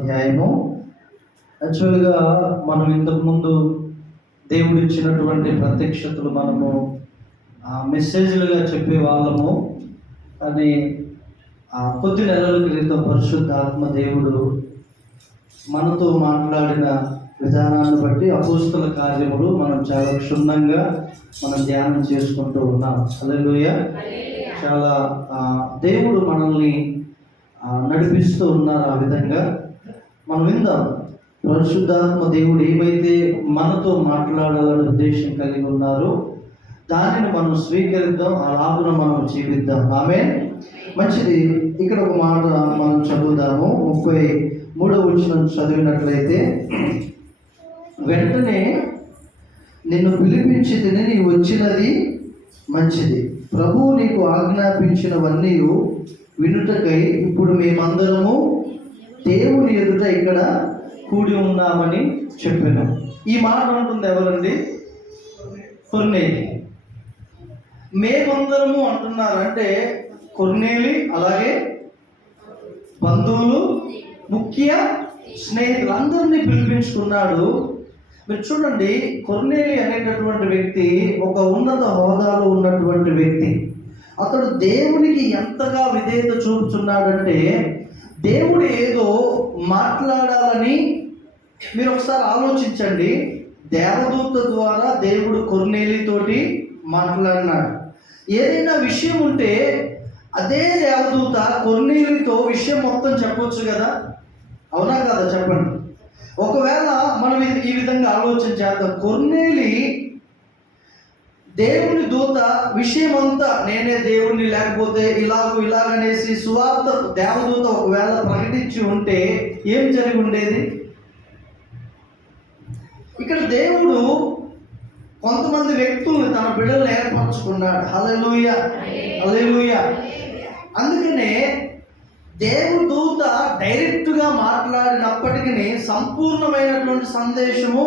అధ్యాయము. యాక్చువల్గా మనం ఇంతకుముందు దేవుడు ఇచ్చినటువంటి ప్రత్యక్షతలు మనము మెసేజ్లుగా చెప్పే వాళ్ళము. కానీ కొద్ది నెలల క్రితం పరిశుద్ధాత్మ దేవుడు మనతో మాట్లాడిన విధానాన్ని బట్టి అపోస్తల కార్యములు మనం చాలా క్షుణ్ణంగా మనం ధ్యానం చేసుకుంటూ ఉన్నాం. హల్లెలూయా. చాలా దేవుడు మనల్ని నడిపిస్తూ ఉన్నారు. ఆ విధంగా మనం విందాం. పరిశుద్ధాత్మ దేవుడు ఏమైతే మనతో మాట్లాడాలని ఉద్దేశం కలిగి ఉన్నారో దానిని మనం స్వీకరిద్దాం, అలాగున మనం జీవిద్దాం. ఆమేన్. మంచిది. ఇక్కడ ఒక మాట మనం చదువుదాము. 33వ వచనం చదివినట్లయితే, వెంటనే నిన్ను పిలిపించితిని, నీవు వచ్చినది మంచిది. ప్రభువు నీకు ఆజ్ఞాపించినవన్నీ వినుటకై ఇప్పుడు మేమందరము దేవుని ఎదుట ఇక్కడ కూడి ఉన్నామని చెప్పాను. ఈ మాట అంటుంది ఎవరండి? కొర్నేలి. మేమందరము అంటున్నారంటే కొర్నేలి, అలాగే బంధువులు, ముఖ్య స్నేహితులు అందరినీ పిలిపించుకున్నాడు. మీరు చూడండి, కొర్నేలి అనేటటువంటి వ్యక్తి ఒక ఉన్నత హోదాలో ఉన్నటువంటి వ్యక్తి. అతడు దేవునికి ఎంతగా విధేయత చూపుతున్నాడంటే, దేవుడు ఏదో మాట్లాడాలని మీరు ఒకసారి ఆలోచించండి. దేవదూత ద్వారా దేవుడు కొర్నేలితోటి మాట్లాడినాడు. ఏదైనా విషయం ఉంటే అదే దేవదూత కొర్నేలితో విషయం మొత్తం చెప్పొచ్చు కదా, అవునా కదా? చెప్పండి. ఒకవేళ మనం ఈ విధంగా ఆలోచన చేద్దాం. కొర్నేలి దేవుని దూత విషయం అంతా, నేనే దేవుణ్ణి, లేకపోతే ఇలాగనేసి సువార్త దేవదూత ఒకవేళ ప్రకటించి ఉంటే ఏం జరిగి ఉండేది? ఇక్కడ దేవుడు కొంతమంది వ్యక్తుల్ని తన బిడ్డలను ఏర్పరచుకున్నాడు. హల్లెలూయా, హల్లెలూయా. అందుకనే దేవదూత డైరెక్ట్గా మాట్లాడినప్పటికీ సంపూర్ణమైనటువంటి సందేశము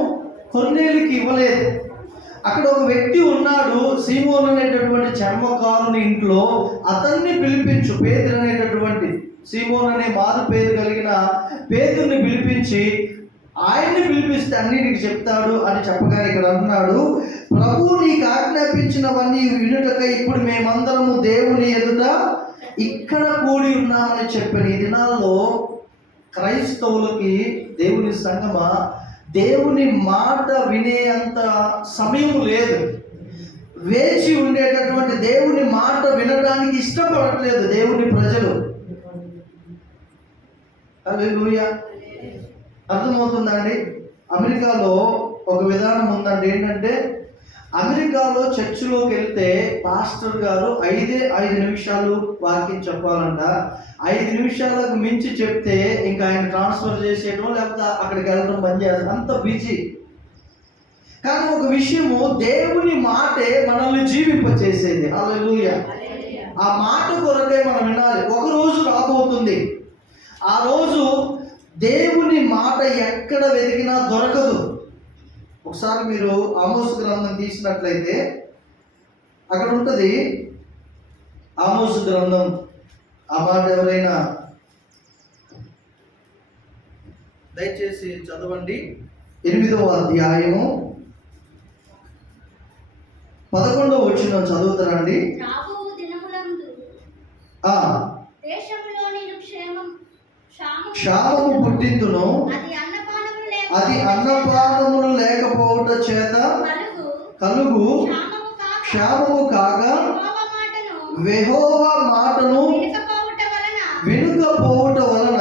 కొర్నేలికి ఇవ్వలేదు. అక్కడ ఒక వ్యక్తి ఉన్నాడు, సీమోన్ అనేటటువంటి చర్మకారుని ఇంట్లో. అతన్ని పిలిపించు, పేతురు అనేటటువంటి, సీమోన్ అనే మారు పేరు కలిగిన పేతుర్ని పిలిపించి, ఆయన్ని పిలిపిస్తే అన్ని నీకు చెప్తాడు అని చెప్పగానే ఇక్కడ అన్నాడు, ప్రభువు నీకు ఆజ్ఞాపించినవన్నీ వినుటకై ఇప్పుడు మేమందరము దేవుని ఎదుట ఇక్కడ కూడి ఉన్నామని చెప్పిన ఈ దినాల్లో క్రైస్తవులకి, దేవుని సంగమా, దేవుని మాట వినేంత సమయం లేదు. వేచి ఉండేటటువంటి దేవుని మాట వినడానికి ఇష్టపడట్లేదు దేవుని ప్రజలు. హల్లెలూయా. అర్థమవుతుందండి? అమెరికాలో ఒక విధానం ఉందండి. ఏంటంటే, అమెరికాలో చర్చిలోకి వెళ్తే పాస్టర్ గారు 5 నిమిషాలు వాక్యం చెప్పాలంట. 5 నిమిషాలకు మించి చెప్తే ఇంకా ఆయన ట్రాన్స్ఫర్ చేసేయడం, లేకపోతే అక్కడికి వెళ్ళడం బంద్ చేస్తారు. అంత బిజీ. కానీ ఒక విషయము, దేవుని మాటే మనల్ని జీవింపచేసేది. హల్లెలూయా. ఆ మాట కొరకే మనం వినాలి. ఒక రోజు రాబోతుంది, ఆ రోజు దేవుని మాట ఎక్కడ వెతికినా దొరకదు. ఒకసారి మీరు ఆమోసు గ్రంథం తీసినట్లయితే అక్కడ ఉంటుంది. ఆమోసు గ్రంథం, ఆ మాట ఎవరైనా దయచేసి చదవండి. 8వ అధ్యాయము 11వ వచనం చదువుతారండి. క్షామము పుట్టిందును, అది అన్నపానములు లేకపోవట చేత కలుగు క్షామము కాగా, యెహోవా మాటను వినుకపోవుట వలన.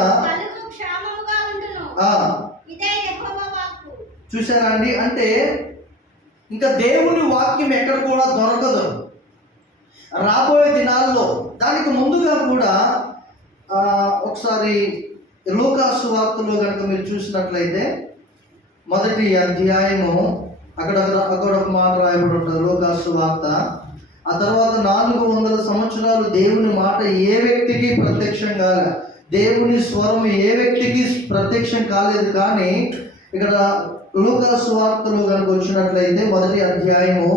చూసారా అండి? అంటే ఇంకా దేవుని వాక్యం ఎక్కడ కూడా దొరకదు రాబోయే దినాల్లో. దానికి ముందుగా కూడా ఒకసారి లూకాసు వార్తలో కనుక మీరు చూసినట్లయితే 1వ అధ్యాయము అక్కడ ఒక మాట రాయబడి ఉంటుంది, లూకాసు వార్త. ఆ తర్వాత 400 సంవత్సరాలు దేవుని మాట ఏ వ్యక్తికి ప్రత్యక్షం కాలేదు, దేవుని స్వరం ఏ వ్యక్తికి ప్రత్యక్షం కాలేదు. కానీ ఇక్కడ లూకాసు వార్తలో కనుక వచ్చినట్లయితే 1వ అధ్యాయము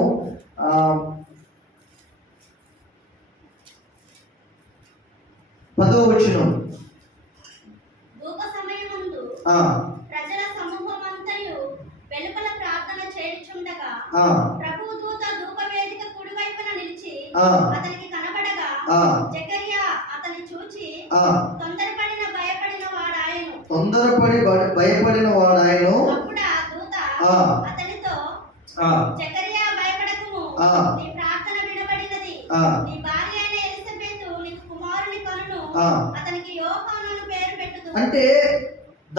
10వ వచనం, ప్రజల సమూహమంతయు వెలుపల ప్రార్థన చేయుచుండగా ప్రభువు దూత ధూపవేదిక కుడివైపున నిలిచి అతనికి కనబడగా జకర్యా అతన్ని చూచి తొందరపడి భయపడిన వాడాయను. అప్పుడు ఆ దూత అతనితో, జకర్యా భయపడకుము, నీ ప్రార్థన వినబడినది, నీ భార్య అయిన ఎలిజబెతు నీకు కుమారుని కనును, అతనికి యోహానును పేరు పెట్టుదు. అంటే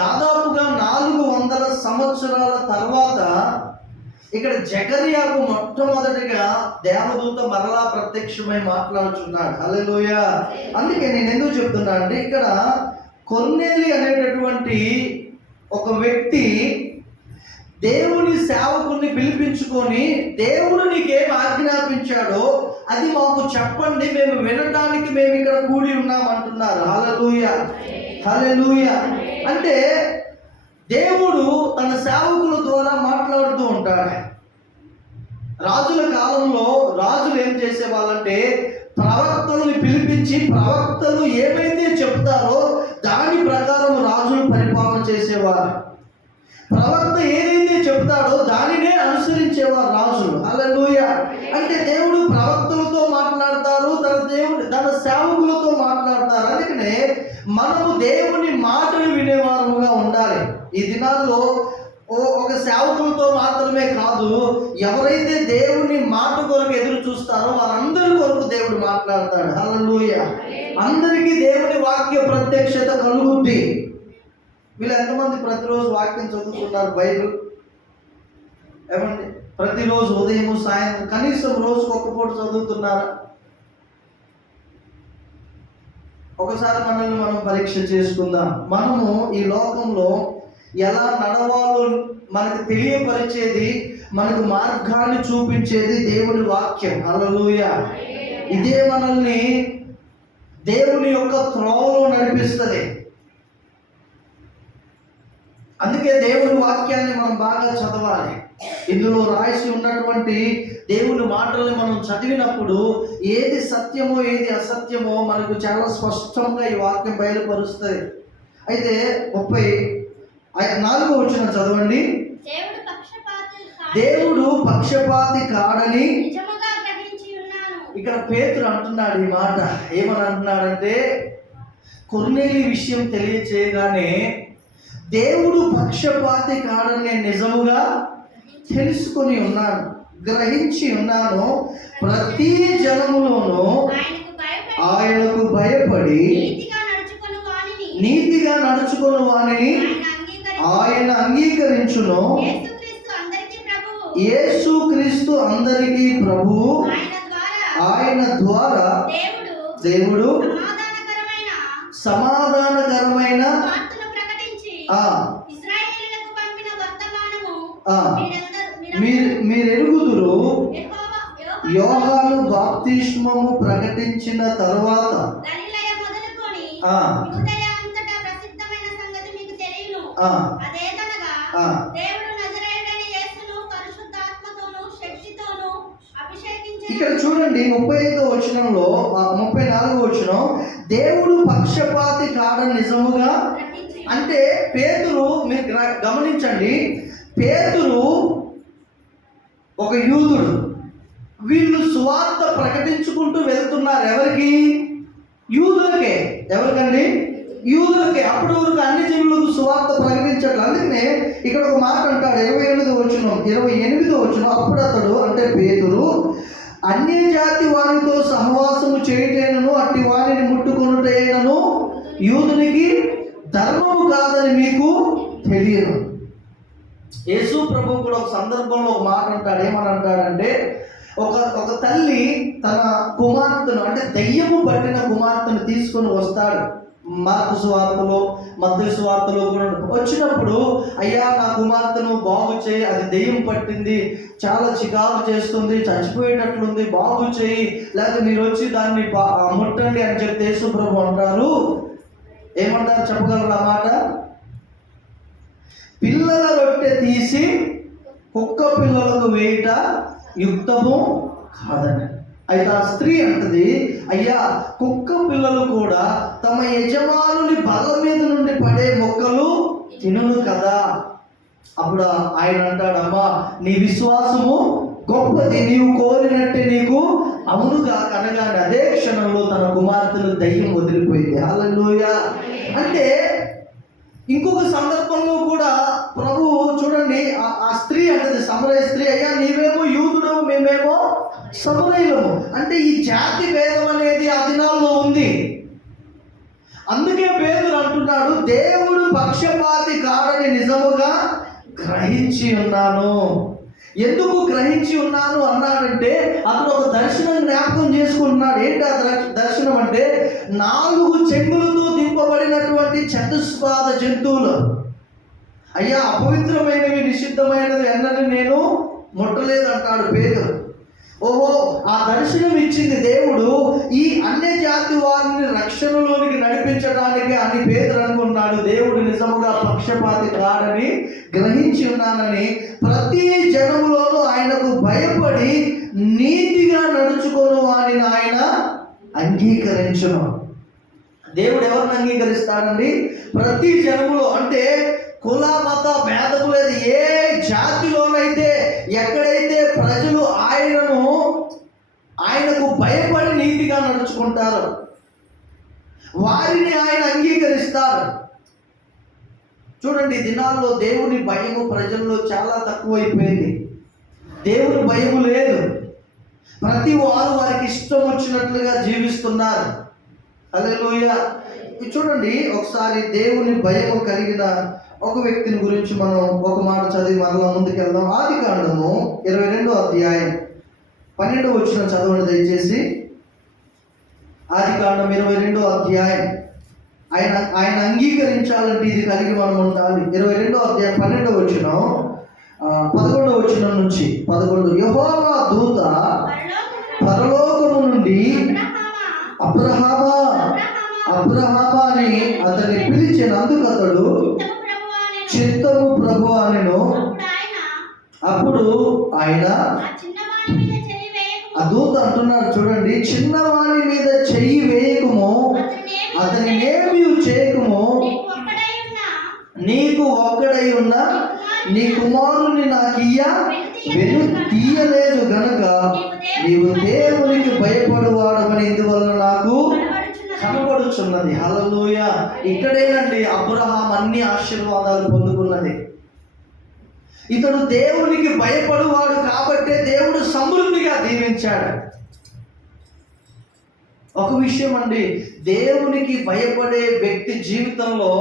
దాదాపుగా 400 సంవత్సరాల తర్వాత ఇక్కడ జకర్యాకు మొట్టమొదటిగా దేవదూత మరలా ప్రత్యక్షమై మాట్లాడుచున్నాడు. హల్లెలూయా. అందుకే నేను ఎందుకు చెప్తున్నా అంటే ఇక్కడ కొర్నేలి అనేటటువంటి ఒక వ్యక్తి దేవుని సేవకుని పిలిపించుకొని దేవుడు నీకేం ఆజ్ఞాపించాడో అది మాకు చెప్పండి, మేము వినడానికి మేము ఇక్కడ కూడి ఉన్నాం అంటున్నారు. హల్లెలూయా, హల్లెలూయా. అంటే దేవుడు తన సేవకుల ద్వారా మాట్లాడుతూ ఉంటాడు. రాజుల కాలంలో రాజులు ఏం చేసేవాళ్ళంటే ప్రవక్తలను పిలిపించి ప్రవక్తలు ఏమైతే చెప్తారో దాని ప్రకారం రాజులు పరిపాలన చేసేవారు. ప్రవక్త ఏదైతే చెప్తాడో దానినే అనుసరించేవారు రాజులు. హల్లెలూయా. అంటే దేవుడు ప్రవక్తలతో మాట్లాడతారు, తన సేవకులతో మాట్లాడతారు. అందుకనే మనము దేవుని మాటలు వినేవారముగా ఉండాలి. ఈ దినాల్లో ఒక సేవకులతో మాత్రమే కాదు, ఎవరైతే దేవుని మాట కొరకు ఎదురు చూస్తారో వారందరి కొరకు దేవుడు మాట్లాడతాడు. హల్లెలూయా. అందరికీ దేవుని వాక్య ప్రత్యక్షత కలుగుద్ది. వీళ్ళు ఎంతమంది ప్రతిరోజు వాక్యం చదువుతున్నారు? బైబిల్ ఏమండి ప్రతిరోజు ఉదయం సాయంత్రం కనీసం రోజుకు ఒక్క పూట చదువుతున్నారా? ఒకసారి మనల్ని మనం పరీక్ష చేసుకుందాం. మనము ఈ లోకంలో ఎలా నడవాలో మనకు తెలియపరిచేది, మనకు మార్గాన్ని చూపించేది దేవుని వాక్యం. హల్లెలూయా. ఇదే మనల్ని దేవుని యొక్క త్రోవలో నడిపిస్తుంది. అందుకే దేవుని వాక్యాన్ని మనం బాగా చదవాలి. ఇందులో రాసి ఉన్నటువంటి దేవుని మాటల్ని మనం చదివినప్పుడు ఏది సత్యమో ఏది అసత్యమో మనకు చాలా స్పష్టంగా ఈ వాక్యం బయలుపరుస్తుంది. అయితే 34వ వచనం చదవండి. దేవుడు పక్షపాతి కాడని ఇక్కడ పేతురు అంటున్నాడు ఈ మాట. ఏమని అంటున్నాడంటే కొర్నేలి విషయం తెలియచేయగానే దేవుడు పక్షపాతి కాడని నేను నిజముగా తెలుసుకొని ఉన్నాను, గ్రహించి ఉన్నాను. ప్రతి జనములోనూ ఆయనకు భయపడి నీతిగా నడుచుకుని వానిని ఆయన అంగీకరించును. యేసుక్రీస్తు అందరికీ ప్రభువు. ఆయన ద్వారా దేవుడు సమాధానకరమైన మీరెరుగుదురు. యోహాను బాప్తిస్మము ప్రకటించిన తరువాత ఇక్కడ చూడండి 35వ వచనంలో 34వ వచనం, దేవుడు పక్షపాతి కాడని నిజముగా. అంటే పేతురు, మీరు గమనించండి, పేతురు ఒక యూదుడు. వీళ్ళు సువార్త ప్రకటించుకుంటూ వెళ్తున్నారు. ఎవరికి? యూదులకే. ఎవరికండి? యూదులకే. అప్పటి వరకు అన్ని జనులకు సువార్త ప్రకటించట్లేదు. అందుకనే ఇక్కడ ఒక మాట అంటాడు 28వ వచనం. అప్పుడు అతడు అంటే పేతురు అన్య జాతి వారితో సహవాసము చేయటేనను అట్టి వారిని ముట్టుకొనుటేనను యూదునికి ధర్మము కాదని మీకు తెలియదు. యేసు ప్రభు కూడా ఒక సందర్భంలో ఒక మాట అంటాడు. ఏమని అంటాడంటే ఒక తల్లి తన కుమార్తెను, అంటే దయ్యము పట్టిన కుమార్తెను తీసుకొని వస్తాడు. మార్కు సువార్తలో, మత్తయి సువార్తలో కూడా వచ్చినప్పుడు, అయ్యా నా కుమార్తెను బాగు చేయి, అది దెయ్యం పట్టింది, చాలా చికాకు చేస్తుంది, చచ్చిపోయేటట్లుంది, బాగు చేయి, లేకపోతే మీరు వచ్చి దాన్ని ముట్టండి అని చెప్తే యేసు ప్రభు అంటారు. ఏమంటారు చెప్పగలరు ఆ మాట? పిల్లల రొట్టె తీసి కుక్క పిల్లలకు వేయట యుక్తము కాదని. అయితే ఆ స్త్రీ అంటది, అయ్యా కుక్క పిల్లలు కూడా తమ యజమానుని బల్ల మీద నుండి పడే మొక్కలు తినును కదా. అప్పుడు ఆయన అంటాడమ్మా, నీ విశ్వాసము గొప్పది, నీవు కోరినట్టే నీకు అవునుగా కనగానే అదే క్షణంలో తన కుమార్తెను దయ్యం వదిలిపోయింది. హల్లెలూయా. అంటే ఇంకొక సందర్భంలో కూడా ప్రభు చూడండి, ఆ స్త్రీ అంటది, సమరయ స్త్రీ, అయ్యా నీవేమో యూదుడు, మేమేమో సమరయులము. అంటే ఈ జాతి భేదం అనేది ఆ దినాల్లో ఉంది. అందుకే పేతురు అంటున్నాడు, దేవుడు పక్షపాతి కాడని నిజముగా గ్రహించి ఉన్నాను. ఎందుకు గ్రహించి ఉన్నాను అన్నాడంటే, అతను ఒక దర్శనం జ్ఞాపకం చేసుకుంటున్నాడు. ఏంటి ఆ దర్శనం అంటే, 4 చెంగులతో దింపబడినటువంటి చతుస్పాద జంతువులు. అయ్యా అపవిత్రమైనవి, నిషిద్ధమైనవి ఎన్నని నేను ముట్టలేదు అంటాడు పేతురు. ఓహో, ఆ దర్శనం ఇచ్చింది దేవుడు ఈ అన్య జాతి వారిని రక్షణలోనికి నడిపించడానికి అని పేతురు అనుకున్నాడు. దేవుడు నిజముగా పక్షపాతి కాడని గ్రహించి ఉన్నానని ప్రతి జనములోనూ ఆయనకు భయపడి నీతిగా నడుచుకోను వారిని ఆయన అంగీకరించును. దేవుడు ఎవరిని అంగీకరిస్తాడండి? ప్రతి జనములో, అంటే కుల మత భేదము లేదు. ఏ జాతిలోనైతే ఎక్కడైతే ప్రజలు ఆయనకు భయపడి నీతిగా నడుచుకుంటారు, వారిని ఆయన అంగీకరిస్తారు. చూడండి, దినాల్లో దేవుని భయము ప్రజల్లో చాలా తక్కువైపోయింది. దేవుని భయము లేదు. ప్రతి వారు వారికి ఇష్టం వచ్చినట్లుగా జీవిస్తున్నారు. హల్లెలూయా. చూడండి, ఒకసారి దేవుని భయము కలిగిన ఒక వ్యక్తిని గురించి మనం ఒక మాట చదివి మరలా ముందుకెళ్దాం. ఆదికాండము 22వ అధ్యాయం 12వ వచనం చదవండి దయచేసి. ఆదికాండం 22వ అధ్యాయం. ఆయన అంగీకరించాలంటే ఇది కలిగి మనం ఉండాలి. 22వ అధ్యాయం 12వ వచనం, 11వ వచనం నుంచి 11. యెహోవా దూత పరలోకము నుండి అబ్రహామా అబ్రహామా అని అతన్ని పిలిచినందుకు అతడు చిత్తము ప్రభువా అనెను. అప్పుడు ఆయన, ఆ దూత అంటున్నాడు చూడండి, చిన్నవాని మీద చెయ్యి వేయకుము, అతని ఏమీ చేయకుము, నీకు ఒక్కడై ఉన్న నీ కుమారుని నాకు వెను తీయలేదు గనుక నీవు దేవునికి భయపడువాడమని ఇందువలన నాకు కనబడుచున్నది. హల్లెలూయా. ఇక్కడేనండి అబ్రహాం అన్ని ఆశీర్వాదాలు పొందుకున్నది. ఇతడు దేవునికి భయపడువాడు కాబట్టే దేవుడు సమృద్ధిగా దీవించాడు. ఒక విషయం అండి, దేవునికి భయపడే వ్యక్తి జీవితంలో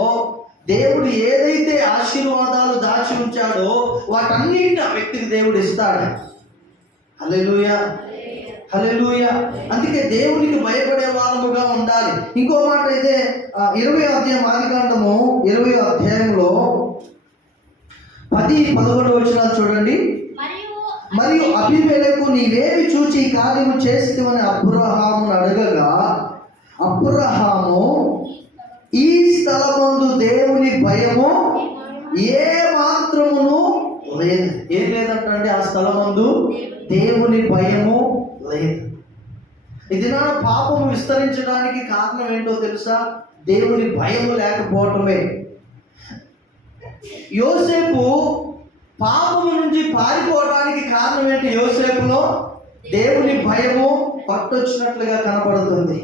దేవుడు ఏదైతే ఆశీర్వాదాలు దాచి ఉంచాడో వాటన్నిటిని ఆ వ్యక్తికి దేవుడు ఇస్తాడు. హల్లెలూయా, హల్లెలూయా. అందుకే దేవునికి భయపడే వారముగా ఉండాలి. ఇంకో మాట అయితే 20వ అధ్యాయం, ఆదికాండము 20వ అధ్యాయంలో 10-11 వచనాలు చూడండి. మరియు అబీమెలెకు నీవేమి చూచి ఈ కార్యము చేసితివని అబ్రహామును అడగగా, అబ్రహాము ఈ స్థలమందు దేవుని భయము ఏ మాత్రమును లేదు. ఏం లేదంటే ఆ స్థలమందు దేవుని భయము లేదు. ఇది నా పాపము విస్తరించడానికి కారణం ఏంటో తెలుసా? దేవుని భయము లేకపోవటమే. యోసేపు పాపము నుంచి పారిపోవడానికి కారణం ఏంటి? యోసేపులో దేవుని భయము పట్టొచ్చినట్లుగా కనపడుతుంది.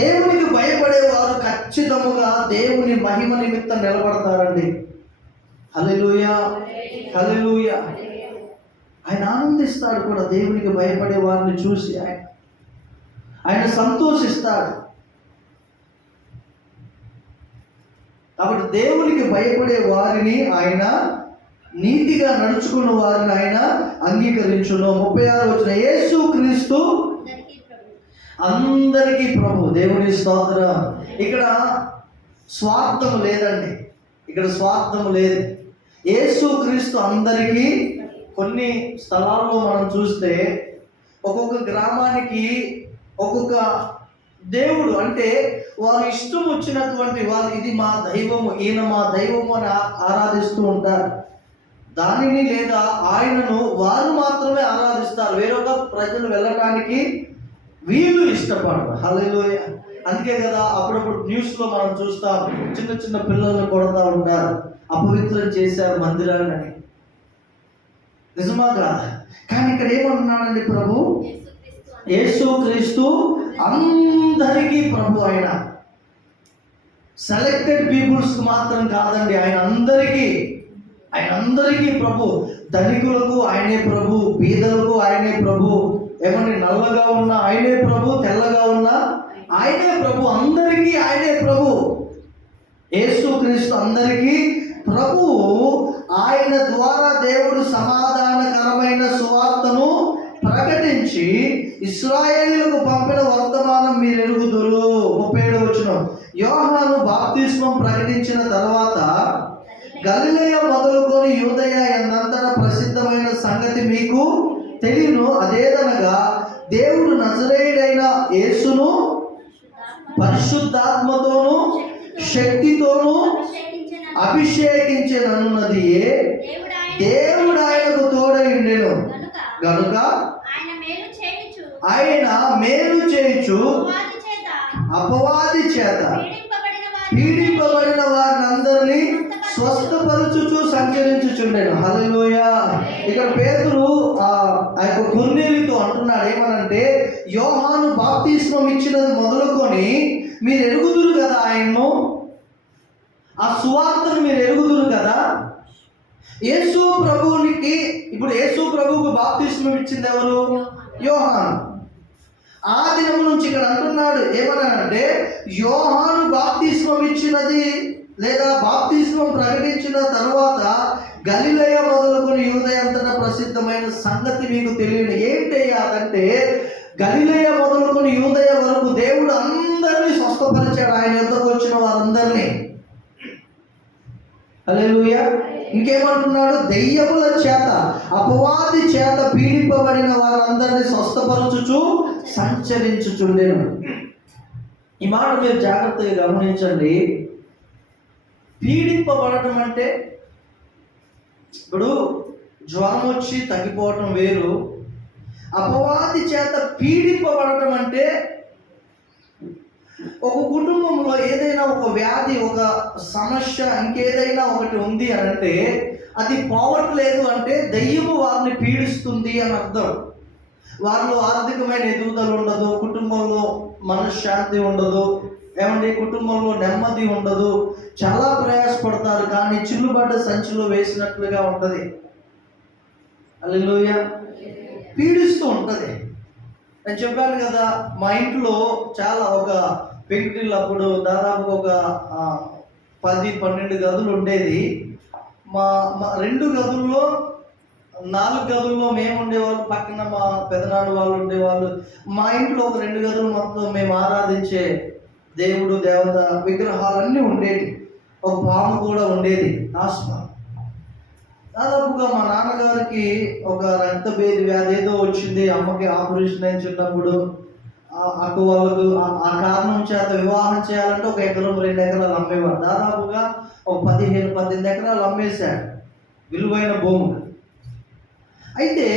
దేవునికి భయపడేవారు ఖచ్చితముగా దేవుని మహిమ నిమిత్తం నిలబడతారండి. హల్లెలూయా, హల్లెలూయా. ఆయన ఆనందిస్తాడు కూడా దేవునికి భయపడే వారిని చూసి. ఆయన సంతోషిస్తాడు. కాబట్టి దేవునికి భయపడే వారిని ఆయన, నీతిగా నడుచుకున్న వారిని ఆయన అంగీకరించును. 36 వచనం, యేసు క్రీస్తు అందరికీ ప్రభు. దేవుని స్తోత్రం. ఇక్కడ స్వార్థం లేదండి, ఇక్కడ స్వార్థం లేదు. యేసు క్రీస్తు అందరికీ. కొన్ని స్థలాల్లో మనం చూస్తే ఒక్కొక్క గ్రామానికి ఒక్కొక్క దేవుడు, అంటే వారు ఇష్టం వచ్చినటువంటి వారు, ఇది మా దైవము, ఈయన మా దైవము అని ఆరాధిస్తూ ఉంటారు. దానిని లేదా ఆయనను వారు మాత్రమే ఆరాధిస్తారు. వేరొక ప్రజలు వెళ్ళడానికి వీళ్ళు ఇష్టపడరు. హల్లెలూయా. అందుకే కదా అప్పుడప్పుడు న్యూస్లో మనం చూస్తాం, చిన్న చిన్న పిల్లల్ని కొడతా ఉంటారు, అపవిత్రం చేశారు మందిరాలని. నిజమా కాదా? కానీ ఇక్కడ ఏమంటున్నాడండి ప్రభు? యేసుక్రీస్తు అందరికీ ప్రభు. ఆయన సెలెక్టెడ్ పీపుల్స్ మాత్రం కాదండి, ఆయన అందరికీ ప్రభు. ధనికులకు ఆయనే ప్రభు, బీదలకు ఆయనే ప్రభు. ఏమంటే నల్లగా ఉన్న ఆయనే ప్రభు, తెల్లగా ఉన్న ఆయనే ప్రభు, అందరికీ ఆయనే ప్రభు. యేసుక్రీస్తు అందరికీ ప్రభు. ఆయన ద్వారా దేవుడు సమాధానకరమైన సువార్తను ప్రకటించి ఇశ్రాయేలులకు పంపిన వర్తమానం మీరు ఎరుగుదురు. 37వ వచనం, యోహాను బాప్తిస్మం ప్రకటించిన తర్వాత గలిలయ మొదలుకొని యూదయ ఎందంతటా ప్రసిద్ధమైన సంగతి మీకు తెలియను. అదేదనగా దేవుడు నజరేయుడైన యేసును పరిశుద్ధాత్మతోను శక్తితోను అభిషేకించెనన్నది దేవుడు ఆయనకు తోడై ఉండెను గనుక ఆయన మేలు చేయుచు అపవాది చేత పీడింపబడిన వారినందరినీ స్వస్థపరచుచు సంచరించుచుండెను. హల్లెలూయా. ఇక్కడ పేతురు ఆ యొక్క కొర్నేలితో అంటున్నాడు ఏమనంటే, యోహాను బాప్తిస్మం ఇచ్చినది మొదలుకొని మీరు ఎరుగుదురు కదా, ఆయన్ను ఆ సువార్తను మీరు ఎరుగుదురు కదా. యేసు ప్రభువునికి, ఇప్పుడు యేసు ప్రభువుకు బాప్తిస్మం ఇచ్చింది ఎవరు? యోహాను. ఆ దినం నుంచి ఇక్కడ అంటున్నాడు ఏమనంటే, యోహాను బాప్తిస్మం ఇచ్చినది లేదా బాప్తిస్మం ప్రకటించిన తర్వాత గలిలయ మొదలుకొని యూదయ అంతటా ప్రసిద్ధమైన సంగతి మీకు తెలియదు. ఏంటయ్యా అదంటే, గలిలయ మొదలుకొని యూదయ వరకు దేవుడు అందరినీ స్వస్థపరిచాడు, ఆయన యొద్దకు వచ్చిన వారందరినీ. హల్లెలూయా. ఇంకేమంటున్నాడు? దెయ్యముల చేత అపవాది చేత పీడింపబడిన వారందరినీ స్వస్థపరచుచు సంచరించుచుండెను. ఈ మాట మీరు జాగ్రత్తగా గమనించండి. పీడింపబడటం అంటే, ఇప్పుడు జ్వరం వచ్చి తగ్గిపోవటం వేరు, అపవాది చేత పీడింపబడటం అంటే ఒక కుటుంబంలో ఏదైనా ఒక వ్యాధి, ఒక సమస్య, ఇంకేదైనా ఒకటి ఉంది అని అంటే అది పోవట్లేదు అంటే దెయ్యము వారిని పీడిస్తుంది అని అర్థం. వారిలో ఆర్థికమైన ఎదుగుదల ఉండదు, కుటుంబంలో మనశ్శాంతి ఉండదు, ఏమంటే కుటుంబంలో నెమ్మది ఉండదు, చాలా ప్రయాసపడతారు కానీ చిల్లుబడ్డ సంచిలో వేసినట్లుగా ఉంటుంది. హల్లెలూయా. పీడిస్తూ ఉంటుంది. నేను చెప్పాను కదా, మా ఇంట్లో చాలా ఒక పెంకుటిల్లు, అప్పుడు దాదాపు ఒక 10-12 గదులు ఉండేది. మా 2 గదుల్లో 4 గదుల్లో మేము ఉండేవాళ్ళు, పక్కన మా పెదనాన్న వాళ్ళు ఉండేవాళ్ళు. మా ఇంట్లో ఒక 2 గదులు మొత్తం మేము ఆరాధించే దేవుడు దేవత విగ్రహాలన్నీ ఉండేవి. ఒక పాము కూడా ఉండేది, ఆస్మా. దాదాపుగా మా నాన్నగారికి ఒక రక్తభేది వ్యాధి ఏదో వచ్చింది, అమ్మకి ఆపరేషన్ అయి చిన్నప్పుడు. అక్క వాళ్ళకు ఆ కారణం చేత వివాహం చేయాలంటే 1 ఎకరం 2 ఎకరాలు అమ్మేవారు. దాదాపుగా ఒక 15-18 ఎకరాలు అమ్మేశాడు, విలువైన భూములు. అయితే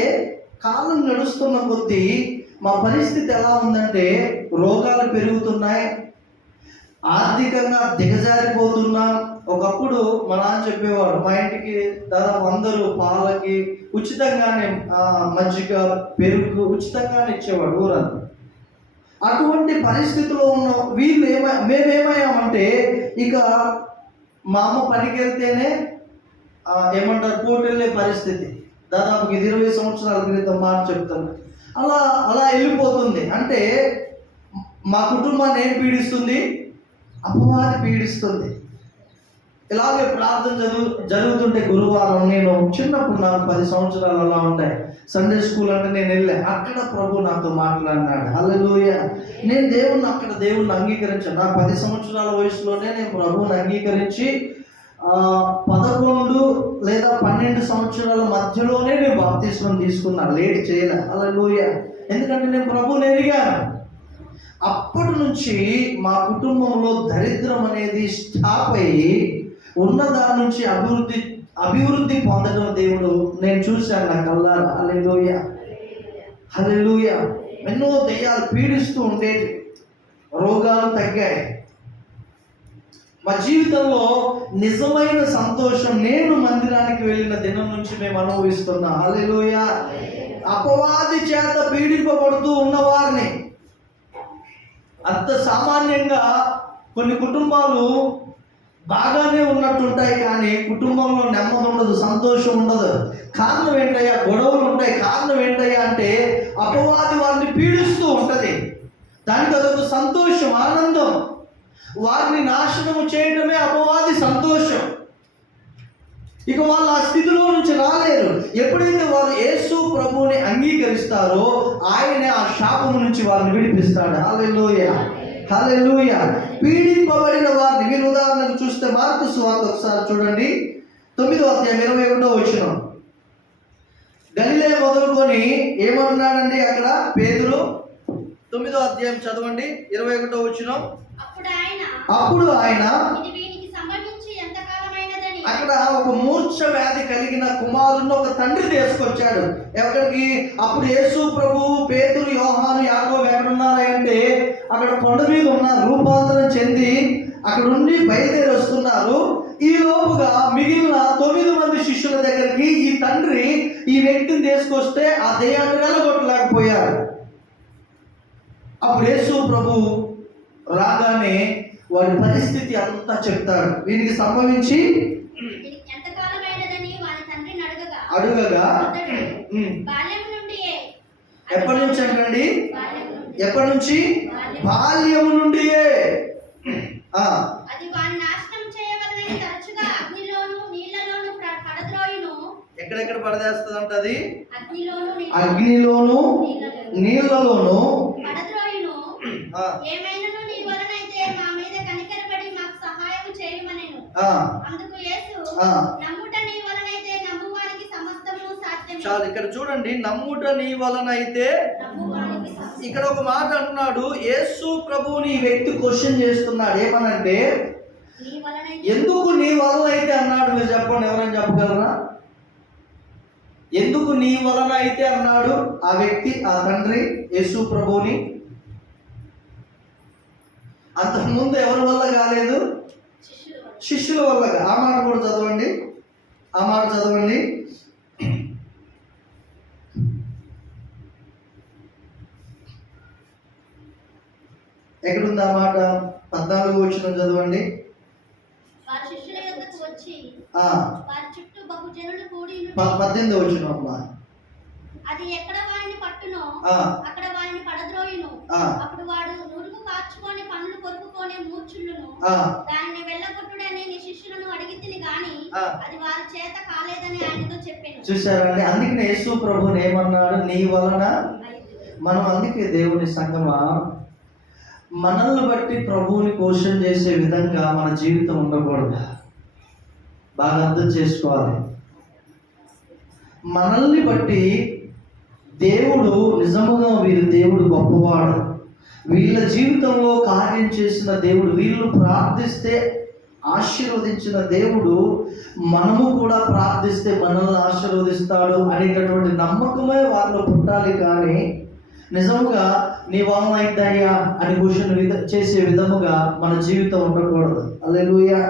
కాలం నడుస్తున్న కొద్దీ మా పరిస్థితి ఎలా ఉందంటే, రోగాలు పెరుగుతున్నాయి, ఆర్థికంగా దిగజారిపోతున్నాం. ఒకప్పుడు మా నాన్న చెప్పేవాడు, మా ఇంటికి దాదాపు అందరూ పాలకి ఉచితంగానే మజ్జిగ, పెరుగు ఉచితంగానే ఇచ్చేవాడు ఊరంతా. అటువంటి పరిస్థితిలో ఉన్న వీళ్ళు మేమేమయ్యామంటే, ఇక మా అమ్మ పనికి వెళ్తేనే ఏమంటారు పోటీ వెళ్ళే పరిస్థితి. దాదాపు 20 సంవత్సరాల క్రితం మాట చెప్తాను. అలా వెళ్ళిపోతుంది. అంటే మా కుటుంబాన్ని ఏం పీడిస్తుంది? అపవాది పీడిస్తుంది. ఇలాగే ప్రార్థన జరుగుతుంటే గురువారం, నేను చిన్నప్పుడు నాకు 10 సంవత్సరాలు అలా ఉంటాయి, సండే స్కూల్ అంటే నేను వెళ్ళా. అక్కడ ప్రభు నాతో మాట్లాడినాడు. హల్లెలూయా. నేను దేవుణ్ణి అంగీకరించాను. నా 10 సంవత్సరాల వయసులోనే నేను ప్రభువుని అంగీకరించి 11 లేదా 12 సంవత్సరాల మధ్యలోనే నేను బాప్తిస్మం తీసుకున్నాను, లేట్ చేయలే. హల్లెలూయా. ఎందుకంటే నేను ప్రభువుని ఎరిగాను. అప్పటి నుంచి మా కుటుంబంలో దరిద్రం అనేది స్టాప్ అయ్యి ఉన్న దాని నుంచి అభివృద్ధి పొందడం దేవుడు నేను చూశాను నా కళ్ళారా. హల్లెలూయా. హల్లెలూయా. ఎన్నో దెయ్యాలు పీడిస్తూ ఉండేది. రోగాలు తగ్గాయి. మా జీవితంలో నిజమైన సంతోషం నేను మందిరానికి వెళ్ళిన దినం నుంచి మేము అనుభవిస్తున్నాం. హల్లెలూయా. అపవాది చేత పీడింపబడుతూ ఉన్నవారిని, అంత సామాన్యంగా కొన్ని కుటుంబాలు బాగానే ఉన్నట్టుంటాయి కానీ కుటుంబంలో నెమ్మది ఉండదు, సంతోషం ఉండదు. కారణం ఏంటయ్యా? గొడవలు ఉంటాయి. కారణం ఏంటయ్యా అంటే అపవాది వారిని పీడిస్తూ ఉంటది. దానికి అదొక సంతోషం, ఆనందం. వారిని నాశనం చేయడమే అపవాది సంతోషం. ఇక వాళ్ళు ఆ స్థితిలో నుంచి రాలేరు. ఎప్పుడైతే వారు యేసు ప్రభువుని అంగీకరిస్తారో ఆయనే ఆ శాపము నుంచి వారిని విడిపిస్తాడు. హల్లెలూయా, హల్లెలూయా. పీడింపబడిన వారిని మీరు ఉదాహరణకు చూస్తే మార్కు సువార్త ఒకసారి చూడండి, 9వ అధ్యాయం 21వ వచనం. గలిలయ మొదలుకొని ఏమన్నాడండి అక్కడ పేతురు? 9వ అధ్యాయం చదవండి, 21వ వచనం. అప్పుడు ఆయన అక్కడ ఒక మూర్ఛ వ్యాధి కలిగిన కుమారుని ఒక తండ్రి తీసుకొచ్చాడు. ఎక్కడికి? అప్పుడు యేసు ప్రభువు, పేతురు, యోహాను, యాకోబు ఎక్కడున్నారా అంటే అక్కడ కొండ మీద ఉన్నారు. రూపాంతరం చెంది అక్కడ ఉండి బయలుదేరి వస్తున్నారు. ఈ లోపుగా మిగిలిన 9 మంది శిష్యుల దగ్గరికి ఈ తండ్రి ఈ వ్యక్తిని తీసుకొస్తే ఆ దెయ్యాన్ని వెళ్ళగొట్టలేకపోయారు. అప్పుడు యేసు ప్రభు రాగానే వాడి పరిస్థితి అంతా చెప్తాడు. వీరికి సంభవించి అడుగగా ఎప్పటి నుంచి అంటండి? ఎప్పటి నుంచి? బాల్యము నుండియే. ఎక్కడెక్కడ పడదేస్తుంది అంట? అది అగ్నిలోను నీళ్లలోను. చాలు, ఇక్కడ చూడండి, నమ్ముట నీ వలనైతే. ఇక్కడ ఒక మాట అంటున్నాడు, యేసు ప్రభువుని ఈ వ్యక్తి క్వశ్చన్ చేస్తున్నాడు. ఏమనంటే ఎందుకు నీ వలన అయితే అన్నాడు? మీరు చెప్పండి, ఎవరైనా చెప్పగలరా? ఎందుకు నీ వలన అయితే అన్నాడు ఆ వ్యక్తి, ఆ తండ్రి యేసు ప్రభువుని? అంతకుముందు ఎవరి వల్ల కాలేదు? శిష్యుల వల్ల. ఆ మాట కూడా చదవండి, ఆ మాట చదవండి. ఎక్కడుంది ఆ మాట? 14వ వచనం చదవండి. 18వ వచనం అమ్మా. అది ఎక్కడ వాడిని పట్టునో అక్కడ వాడిని పడద్రోయును. అప్పుడు వాడు నురుగు కార్చుకొని పనులు కొరుకుకొని మూర్ఛులను దానిని వెళ్ళగొట్టుడని నీ శిష్యులను అడిగితిని గాని అది వారి చేత కాలేదని ఆయనతో చెప్పాను. చూసారండి, అందుకనే యేసు ప్రభువుని ఏమన్నాడు? నీ వలన. మనం అందుకే దేవుని సంగమా మనల్ని బట్టి ప్రభువుని క్వశ్చన్ చేసే విధంగా మన జీవితం ఉండకూడదు. బాగా అర్థం చేసుకోవాలి. మనల్ని బట్టి దేవుడు నిజముగా వీరు దేవుడు గొప్పవాడు, వీళ్ళ జీవితంలో కార్యం చేసిన దేవుడు, వీళ్ళు ప్రార్థిస్తే ఆశీర్వదించిన దేవుడు, మనము కూడా ప్రార్థిస్తే మనల్ని ఆశీర్వదిస్తాడు అనేటటువంటి నమ్మకమే వాళ్ళు పుట్టాలి. కానీ నిజముగా నీ వలన అయిద్దయ్యా అని క్వశ్చన్ చేసే విధముగా మన జీవితం ఉండకూడదు. హల్లెలూయా.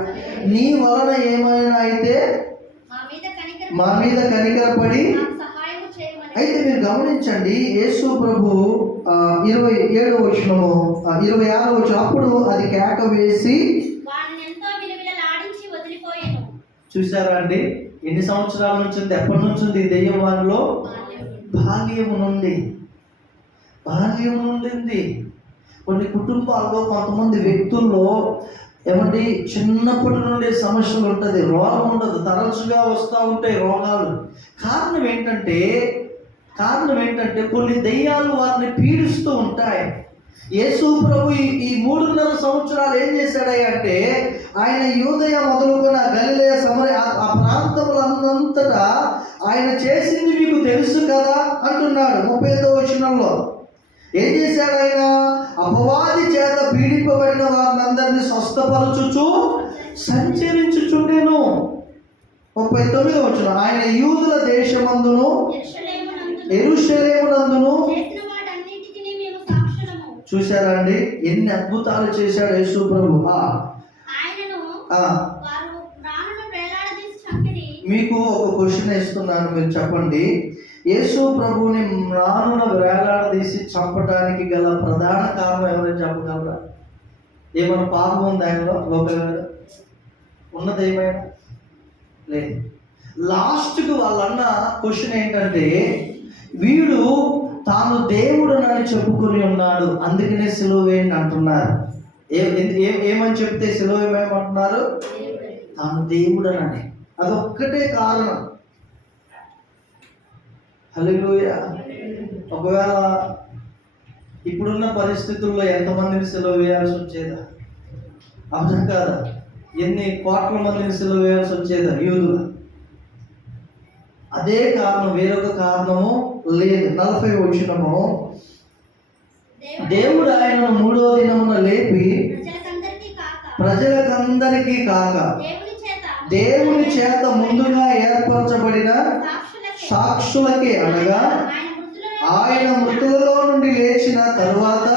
నీ వలన ఏమైనా అయితే మా మీద కనికరపడి. అయితే మీరు గమనించండి, యేసు ప్రభు 27వ వచనము 26వ వచనం. అప్పుడు అది కేక వేసి. చూసారా అండి, ఎన్ని సంవత్సరాల నుంచి ఉంది? ఎప్పటి నుంచి ఉంది దెయ్యం వారిలో? బాల్యము నుండి. కొన్ని కుటుంబాల్లో కొంతమంది వ్యక్తుల్లో ఏమంటే చిన్నప్పటి నుండి సమస్యలు ఉంటుంది, రోగం ఉండదు, తరచుగా వస్తూ ఉంటాయి రోగాలు. కారణం ఏంటంటే కొన్ని దెయ్యాలు వారిని పీడిస్తూ ఉంటాయి. యేసు ప్రభు ఈ 3.5 సంవత్సరాలు ఏం చేశాడయ్యా అంటే ఆయన యూదయ మొదలుకొని గలిలయ సమరయ ఆ ప్రాంతములంతటా ఆయన చేసింది మీకు తెలుసు కదా అంటున్నాడు 35వ వచనంలో. ఏం చేశాడు ఆయన? అపవాది చేత పీడింపబడిన వారినందరినీ స్వస్థపరచుచు సంచరించుచుండెను. 39వ వచనం. ఆయన యూదుల దేశమందును యెరూషలేమునందును. చూసారా అండి ఎన్ని అద్భుతాలు చేశాడు యేసు ప్రభు. ఆయనను వారు రానును వేలాడదీసి చంపిరి. మీకు ఒక క్వశ్చన్ ఇస్తున్నాను, మీరు చెప్పండి. యేసు ప్రభుని రానున వేలాడదీసి చంపడానికి గల ప్రధాన కారణం ఎవరైనా చెప్పగలరా? ఏమైనా పాపం ఉంది ఆయనలో? లోపల ఉన్నది ఏమైనా లేదు. లాస్ట్కి వాళ్ళన్న క్వశ్చన్ ఏంటంటే, వీడు తాను దేవుడు అని చెప్పుకొని ఉన్నాడు, అందుకనే సిలువ వేయండి అంటున్నారు. ఏమని చెప్తే సిలువ వేయమంటున్నారు? తాను దేవుడు అని. అదొక్కటే కారణం. హల్లెలూయా. ఒకవేళ ఇప్పుడున్న పరిస్థితుల్లో ఎంతమందిని సిలువ వేయాల్సి వచ్చేదా? అర్థం కాదా? ఎన్ని కోట్ల మందిని సిలువ వేయాల్సి వచ్చేదా యూదులు? అదే కారణం, వేరొక కారణము లేదు. 40 వచనము, దేవుడు ఆయనను 3వ దినమున లేపి ప్రజలకందరికీ కాక దేవుని చేత ముందుగా ఏర్పరచబడిన సాక్షులకే, అనగా ఆయన మృతులలో నుండి లేచిన తరువాత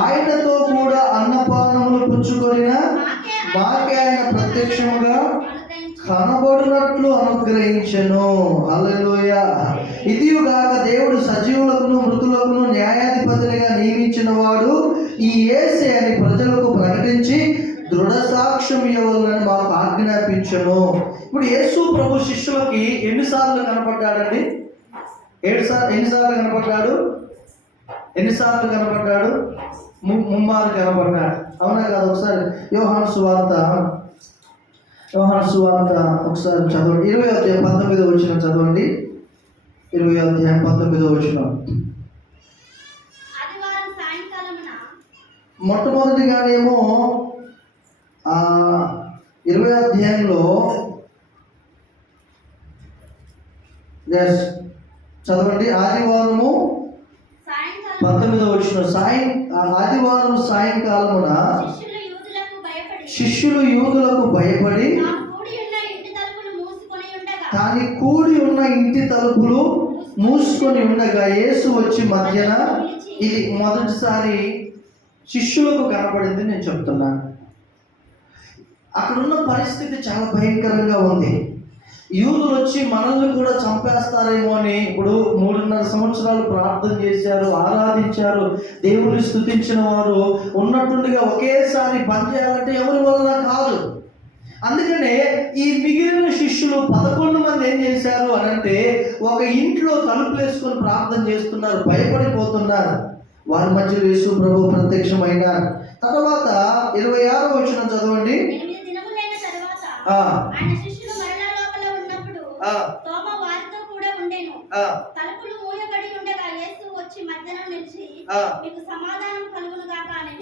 ఆయనతో కూడా అన్నపానములు పుచ్చుకొనిన మాకే ఆయన ప్రత్యక్షముగా కనబడినట్లు అనుగ్రహించెను. హల్లెలూయా. ఇదియుగాక దేవుడు సజీవులకును మృతులకును న్యాయాధిపతినిగా నియమించిన వాడు ఈ యేసే అని ప్రజలకు ప్రకటించి దృఢ సాక్ష్యం ఇవ్వాలని మాకు ఆజ్ఞాపించెను. ఇప్పుడు యేసు ప్రభు శిష్యులకి ఎన్నిసార్లు కనపడ్డాడండి? 7 సార్లు. ఎన్నిసార్లు కనపడ్డాడు? ముమ్మారు కనపడ్డాడు. అవునా కాదు? ఒకసారి యోహాను సువార్త ఒకసారి చదవండి. 20వ అధ్యాయం 19వ వచనం చదవండి. 20వ అధ్యాయం 19వ వచనం. మొట్టమొదటిగానేమో 20వ అధ్యాయంలో చదవండి. ఆదివారము 19వ వచనం. ఆదివారం సాయంకాలమున శిష్యులు యూదులకు భయపడి తాని కూడి ఉన్న ఇంటి తలుపులు మూసుకొని ఉండగా యేసు వచ్చి మధ్యన, ఇది మొదటిసారి శిష్యులకు కనపడింది నేను చెప్తున్నాను. అక్కడున్న పరిస్థితి చాలా భయంకరంగా ఉంది. యూదులు వచ్చి మనల్ని కూడా చంపేస్తారేమో అని ఇప్పుడు 3.5 సంవత్సరాలు ప్రార్థన చేశారు, ఆరాధించారు, దేవుని స్తుతించిన వారు ఉన్నట్టుండిగా ఒకేసారి బంద్ చేయాలంటే ఎవరి వలన కాదు. అందుకనే ఈ మిగిలిన శిష్యులు 11 మంది ఏం చేశారు అని అంటే, ఒక ఇంట్లో తలుపులు వేసుకొని ప్రార్థన చేస్తున్నారు, భయపడిపోతున్నారు. వారి మధ్యలో యేసు ప్రభు ప్రత్యక్షమైనారు. తర్వాత 26వ వచనం చదవండి.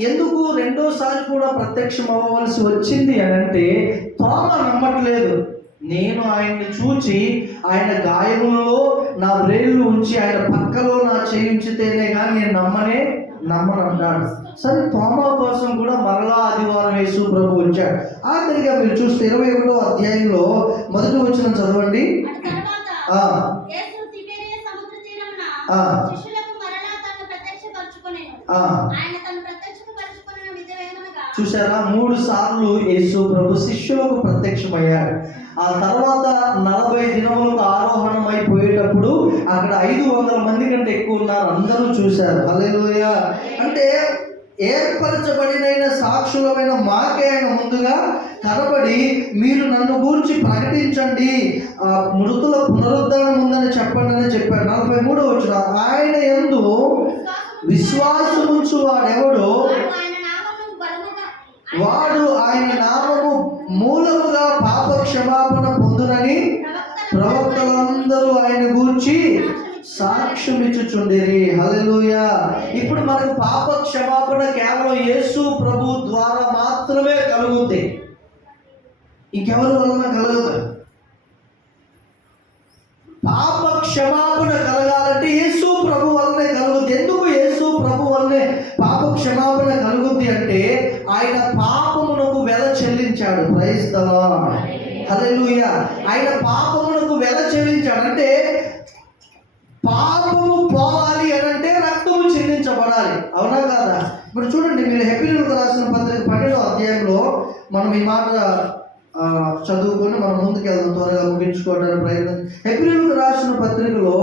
ఎందుకు రెండోసారి కూడా ప్రత్యక్షం అవ్వవలసి వచ్చింది అని అంటే, తోమ నమ్మట్లేదు. నేను ఆయన్ని చూచి ఆయన గాయములలో నా వ్రేళ్ళు ఉంచి ఆయన పక్కలో నా చేయి ఉంచితేనే కానీ నేను నమ్మను అంటాడు. సరే, తోమా కోసం కూడా మరలా ఆదివారం యేసు ప్రభు వచ్చాడు. ఆఖరిగా మీరు చూస్తే 21వ అధ్యాయంలో 1వ వచనం చదవండి. చూసారా, 3 సార్లు యేసు ప్రభు శిష్యులకు ప్రత్యక్షమయ్యాడు. ఆ తర్వాత 40 దినములకు ఆరోహణం అయిపోయేటప్పుడు అక్కడ 500 మంది కంటే ఎక్కువ ఉన్నారు, అందరూ చూశారు. హల్లెలూయా. అంటే ఏర్పరచబడిన సాక్షులమైన మాకే ఆయన ముందుగా కనబడి, మీరు నన్ను గురించి ప్రకటించండి, మృతుల పునరుద్ధరణ ఉందని చెప్పండి అని చెప్పాడు. 43వ వచనం, ఆయన యందు విశ్వాసముంచు వాడెవడో వాడు ఆయన నామము మూలముగా పాప క్షమాపణ పొందునని ప్రవక్తలందరూ ఆయన గూర్చి సాక్ష్యం ఇచ్చుచుండిరి. హల్లెలూయా. ఇప్పుడు మనకు పాప క్షమాపణ కేవలం యేసు ప్రభు ద్వారా మాత్రమే కలుగుతుంది, ఇంకెవరి వలన కలగదు. పాప క్షమాపణ కలగాలంటే యేసు ప్రభు వల్లనే కలుగుద్ది. ఎందుకు యేసు ప్రభు వల్లనే పాప క్షమాపణ కలుగుద్ది అంటే, ఆయన పాపమునకు వెల చెల్లించాడు. Praise the lord. హల్లెలూయా. ఆయన పాపమునకు వెల చెల్లించాడు. అంటే పాపము పోవాలి అని అంటే రక్తము చెల్లించ క్షమించబడాలి. అవునా కాదా? ఇప్పుడు చూడండి, మీరు హెబ్రీయులకు రాసిన పత్రిక 12వ అధ్యాయంలో మనం ఈ మాట చదువుకొని మనం ముందుకు వెళ్దాం, త్వరగా ముగించుకోవడానికి ప్రయత్నం. హెబ్రీయులకు రాసిన పత్రికలో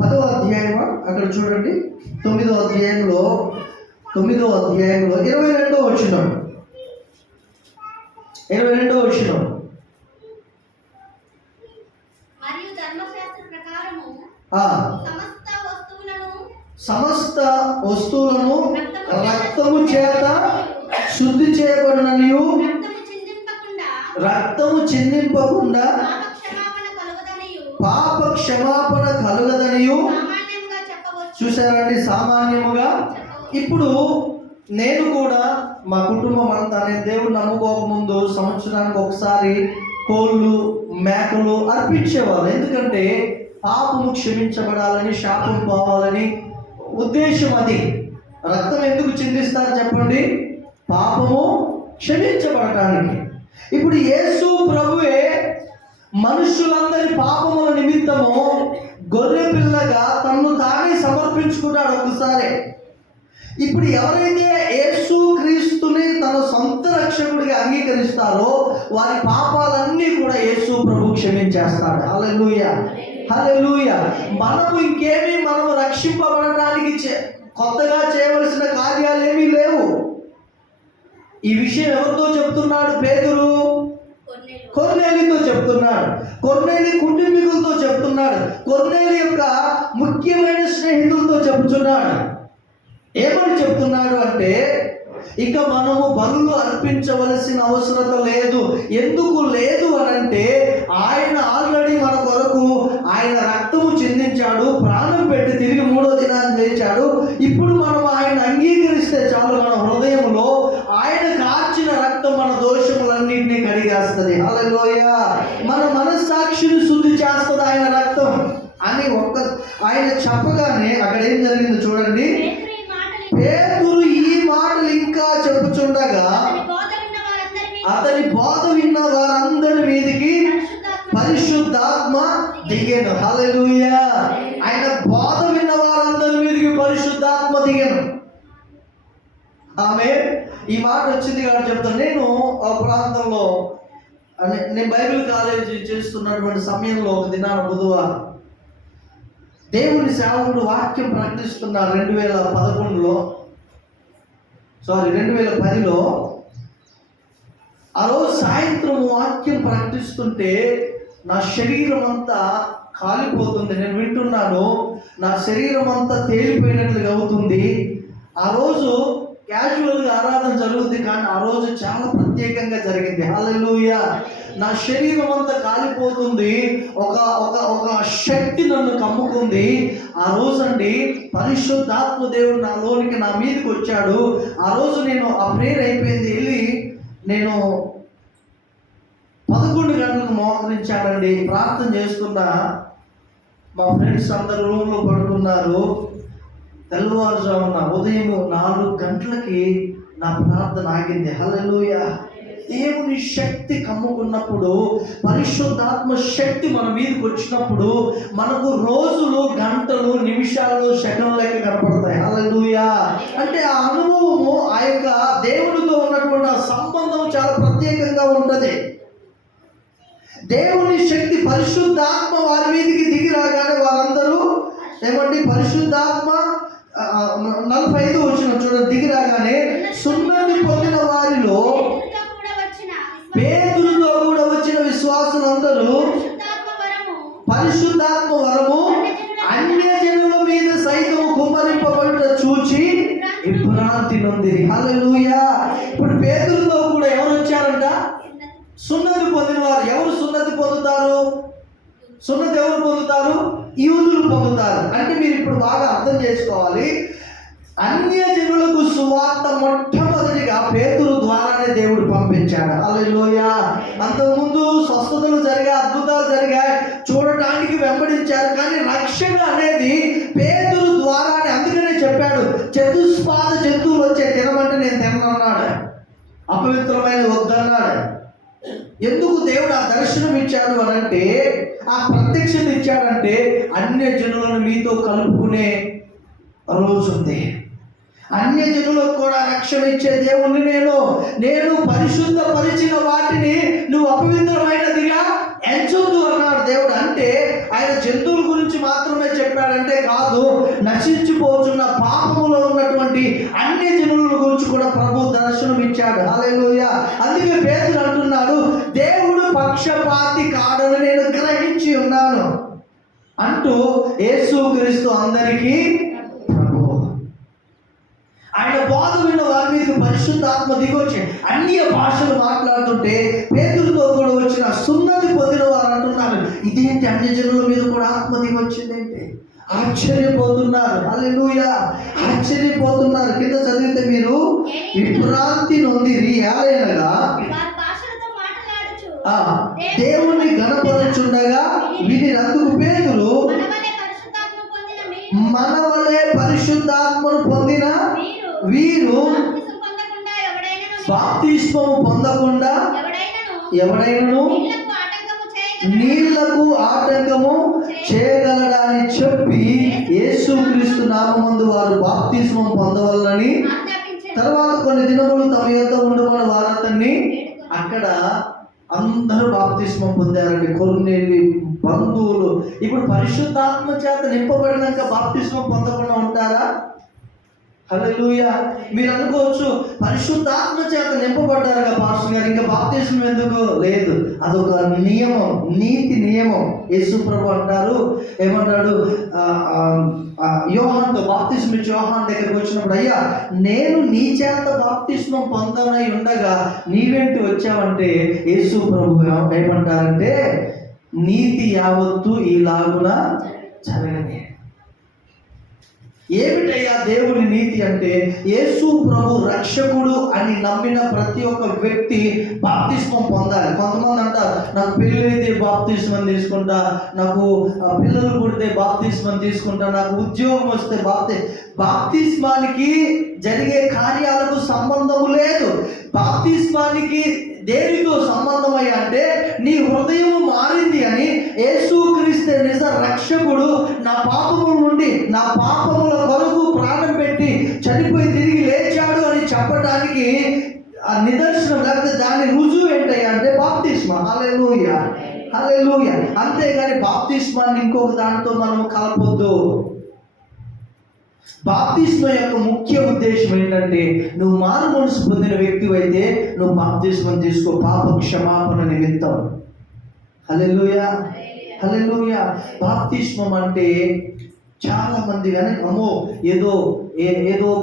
10వ అధ్యాయం అక్కడ చూడండి, 9వ అధ్యాయంలో 22వ వచనం. మరియు ధర్మశాస్త్ర ప్రకారము సమస్త వస్తువులను రక్తము చేత శుద్ధి చేయబడిననియు రక్తము చిందింపకుండా పాప క్షమాపణ కలుగదనియు. చూసారండి, సామాన్యముగా. ఇప్పుడు నేను కూడా మా కుటుంబం అంతా, నేను దేవుడు నమ్ముకోక ముందు సంవత్సరానికి ఒకసారి కోళ్ళు మేకలు అర్పించేవాళ్ళు. ఎందుకంటే పాపము క్షమించబడాలని, శాపం పోవాలని ఉద్దేశం. అది రక్తం ఎందుకు చిందిస్తారు చెప్పండి? పాపము క్షమించబడటానికి. ఇప్పుడు యేసు ప్రభువే మనుషులందరి పాపముల నిమిత్తము గొర్రె పిల్లగా తన్ను తానే సమర్పించుకున్నాడు ఒకసారి. ఇప్పుడు ఎవరైతే యేసు క్రీస్తుని తన సొంత రక్షకుడిగా అంగీకరిస్తారో వారి పాపాలన్నీ కూడా యేసు ప్రభు క్షమించేస్తాడు. హల్లెలూయా, హల్లెలూయా. మనము ఇంకేమీ మనము రక్షింపబడటానికి కొత్తగా చేయవలసిన కార్యాలు ఏమీ లేవు. ఈ విషయం ఎవరితో చెప్తున్నాడు పేతురు? కొర్నేలితో చెప్తున్నాడు. కొర్నేలి కుటుంబీకులతో చెప్తున్నాడు. కొర్నేలి యొక్క ముఖ్యమైన స్నేహితులతో చెప్తున్నాడు. ఏమని చెప్తున్నాడు అంటే, ఇక మనము బలులు అర్పించవలసిన అవసరం లేదు. ఎందుకు లేదు అని అంటే, ఆయన ఆల్రెడీ మన కొరకు ఆయన రక్తము చిందించాడు, ప్రాణం పెట్టి తిరిగి 3వ దినాన్ని లేచాడు. ఇప్పుడు మనం ఆయన అంగీకరిస్తే చాలు, మన హృదయంలో ఆయన కార్చిన రక్తం మన దోషములన్నింటినీ కడిగేస్తుంది. హల్లెలూయా. మన మనస్సాక్షిని శుద్ధి చేస్తుంది ఆయన రక్తం అని ఆయన చెప్పగానే అక్కడ ఏం జరిగిందో చూడండి. పేతురు ఈ మాటలు ఇంకా చెప్పుచుండగా అతని బోధ విన్న వారందరి మీదకి పరిశుద్ధాత్మ దిగెను. హల్లెలూయా. ఆయన బోధ విన్న వారందరి మీదకి పరిశుద్ధాత్మ దిగెను. ఆమె ఈ మాట వచ్చింది కాబట్టి చెప్తాను. నేను ఆ ప్రాంతంలో నేను బైబిల్ కాలేజీ చేస్తున్నటువంటి సమయంలో ఒక దినాన బుధవారం దేవుని సేవకుడు వాక్యం ప్రకటిస్తున్నారు. 2010లో ఆ రోజు సాయంత్రం వాక్యం ప్రకటిస్తుంటే నా శరీరం అంతా కాలిపోతుంది. నేను వింటున్నాను, నా శరీరం అంతా తేలిపోయినట్లుగా అవుతుంది. ఆ రోజు క్యాజువల్గా ఆరాధన జరుగుతుంది, కానీ ఆ రోజు చాలా ప్రత్యేకంగా జరిగింది. హల్లెలూయా. నా శరీరం అంతా కాలిపోతుంది. ఒక శక్తి నన్ను కమ్ముకుంది. ఆ రోజు అండి పరిశుద్ధాత్మ దేవుడు నా మీదకి వచ్చాడు. ఆ రోజు నేను ఆ ప్రేయర్ అయిపోయింది, వెళ్ళి నేను 11 గంటలకు మోకరించానండి. ప్రార్థన చేస్తున్నా, మా ఫ్రెండ్స్ అందరు రూమ్లో పడుకున్నారు. తెల్లవారుజామున ఉదయం 4 గంటలకి నా ప్రార్థన ఆగింది. హల్లెలూయా. దేవుని శక్తి కమ్ముకున్నప్పుడు, పరిశుద్ధాత్మ శక్తి మన మీదకి వచ్చినప్పుడు మనకు రోజులు, గంటలు, నిమిషాలు, సెకండ్ల లెక్క కనపడతాయి. హల్లెలూయా. అంటే ఆ అనుభవము, ఆ యొక్క దేవునితో ఉన్నటువంటి ఆ సంబంధం చాలా ప్రత్యేకంగా ఉంటుంది. దేవుని శక్తి పరిశుద్ధాత్మ వారి మీదకి దిగి రాగానే వారందరూ ఏమండి, పరిశుద్ధాత్మ 45 వచ్చిన చూడండి, దిగి రాగానే సున్నతి పొందిన వారిలో పేతురుతో కూడా వచ్చిన విశ్వాసులందరూ పరిశుద్ధాత్మ వరము అన్యజనుల మీద సైతం కుమ్మరింపబడుట చూచి విభ్రాంతి నొందిరి. హల్లెలూయా. ఇప్పుడు పేతురుతో కూడా ఎవరు వచ్చారంట? సున్నతి పొందిన వారు. ఎవరు సున్నతి పొందుతారు? సున్నతి ఎవరు పొందుతారు? యూదులు పొందుతారు. అంటే మీరు ఇప్పుడు బాగా అర్థం చేసుకోవాలి, అన్యజనులకు సువార్త మొట్టమొదటిగా పేతురు ద్వారానే దేవుడు పంపించాడు. హల్లెలూయా. అంతకుముందు స్వస్థతలు జరిగాయి, అద్భుతాలు జరిగాయి, చూడటానికి వెంబడించారు, కానీ రక్షణ అనేది పేతురు ద్వారానే. అందుకనే చెప్పాడు, చతుష్పాద జంతువులు వచ్చే తినమంటే నేను తిననన్నాడు, అపవిత్రమైన వద్దన్నాడు. ఎందుకు దేవుడు ఆ దర్శనం ఇచ్చాడు అని అంటే, ఆ ప్రత్యక్షత ఇచ్చాడంటే అన్య జనులను మీతో కలుపుకునే రోజు ఉంది. అన్య జనులకు కూడా రక్షణ ఇచ్చే దేవుణ్ణి నేను పరిశుద్ధపరిచిన వాటిని నువ్వు అపవిత్రమైనదిగా ఎంచొద్దు అన్నాడు దేవుడు. అంటే ఆయన జంతువుల గురించి మాత్రమే చెప్పాడంటే కాదు, నశించిపోతున్న పాపములో ఉన్నటువంటి అన్య జనుల గురించి కూడా ప్రభు దర్శనం ఇచ్చాడు. హల్లెలూయా. అందుకే పేతురు అంటున్నాడు, దేవుడు పక్షపాతి కాడని నేను గ్రహించి ఉన్నాను అంటూ యేసుక్రీస్తు అందరికీ ప్రభు. ఆయన బోధ విన్న వారి మీద పరిశుద్ధాత్మ దిగొచ్చి అన్య భాషలు మాట్లాడుతుంటే పేతురుతో కూడా వచ్చిన సున్నతి పొందిన వారు అంటున్నారు, ఇదేంటి అన్య జనుల మీద కూడా ఆత్మ దిగొచ్చిందేంటి? ఆశ్చర్యపోతున్నారు. హల్లెలూయా, ఆశ్చర్యపోతున్నారు. కింద చదివితే మీరు విభ్రాంతి నొందిరి ఏలయనగా దేవుణ్ణి గణపరచుండగా వినినందుకు పేతురు మనవలే పరిశుద్ధాత్మను పొందిన వీరు బాప్తిస్మము పొందకుండా ఎవడైనను నీళ్లకు ఆటంకము చేయగలడని చెప్పి యేసుక్రీస్తు నామమందు వారు బాప్తిస్మం పొందవలనని తర్వాత కొన్ని దినములు తమ యొద్ద ఉండమని వారు అతన్ని అక్కడ అందరూ బాప్తిస్మం పొందారండి. కొన్నేళ్ళు బంధువులు. ఇప్పుడు పరిశుద్ధాత్మ చేత నింపబడినాక బాప్తిస్మం పొందకుండా ఉంటారా? హల్లెలూయా. మీరు అనుకోవచ్చు, పరిశుద్ధాత్మ చేత నింపబడ్డారుగా పాస్టర్ గారు, ఇంకా బాప్తిస్మం ఎందుకు? లేదు, అదొక నియమం, నీతి నియమం. యేసు ప్రభు అంటారు, ఏమంటాడు, యోహానుతో బాప్తిస్మం ఇచ్చి యోహాను దగ్గరికి వచ్చినప్పుడు, అయ్యా నేను నీ చేత బాప్తిస్మం పొందనై ఉండగా నీవేంటి వచ్చావంటే యేసు ప్రభు ఏమంటారంటే, నీతి యావత్తు ఈలాగున జరగనే. ఏమిటయ్యా దేవుని నీతి అంటే, యేసు ప్రభు రక్షకుడు అని నమ్మిన ప్రతి ఒక్క వ్యక్తి బాప్తిస్మం పొందాలి. కొంతమంది అంటారు, నాకు పెళ్ళి అయితే బాప్తిస్మం తీసుకుంటా, నాకు పిల్లలు పుడితే బాప్తిస్మం తీసుకుంటా, నాకు ఉద్యోగం వస్తే బాప్తిస్మానికి జరిగే కార్యాలకు సంబంధము లేదు. బాప్తిస్మానికి దేనితో సంబంధమయ్యా అంటే, నీ హృదయం మారింది అని, యేసుక్రీస్తు నిజ రక్షకుడు, నా పాపముల నుండి నా పాపముల కొరకు ప్రాణం పెట్టి చనిపోయి తిరిగి లేచాడు అని చెప్పడానికి ఆ నిదర్శనం, లేకపోతే దాని రుజువు ఏంటయ్యా అంటే బాప్తిస్మా. హల్లెలూయా, హల్లెలూయా. అంతేగాని బాప్తిస్మాన్ని ఇంకొక దానితో మనం కలపొద్దు. బాప్తిస్మం యొక్క ముఖ్య ఉద్దేశం ఏంటంటే, నువ్వు మారు మనసు పొందిన వ్యక్తి అయితే నువ్వు బాప్తిస్మం తీసుకో, పాప క్షమాపణ నిమిత్తం. హల్లెలూయా, హల్లెలూయా. బాప్తిస్మం అంటే చాలా మంది వెనక అమ్మో ఏదో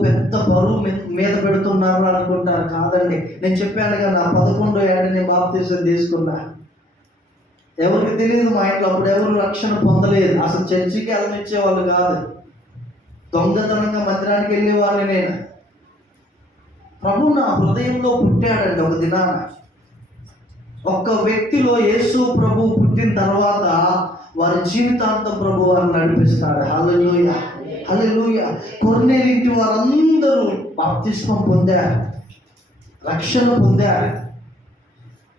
పెద్ద బరువు మీద పెడుతున్నారు అనుకుంటారు. కాదండి, నేను చెప్పానుగా, నా 11వ ఏట నేను బాప్తిస్మం తీసుకున్నా. ఎవరికి తెలియదు, మా ఇంట్లో అప్పుడు ఎవరు రక్షణ పొందలేదు, అసలు చర్చికి వెళ్ళనిచ్చేవాళ్ళు కాదు, దొంగతనంగా మందిరానికి వెళ్ళేవాళ్ళని నేను. ప్రభు నా హృదయంలో పుట్టాడండి. ఒక దినాన ఒక్క వ్యక్తిలో యేసు ప్రభు పుట్టిన తర్వాత వారి జీవితాంతం ప్రభు వారిని నడిపిస్తాడు. హల్లెలూయా, హల్లెలూయా. కొర్నేలింటి వారందరూ బాప్తిస్మం పొందారు, రక్షణ పొందారు.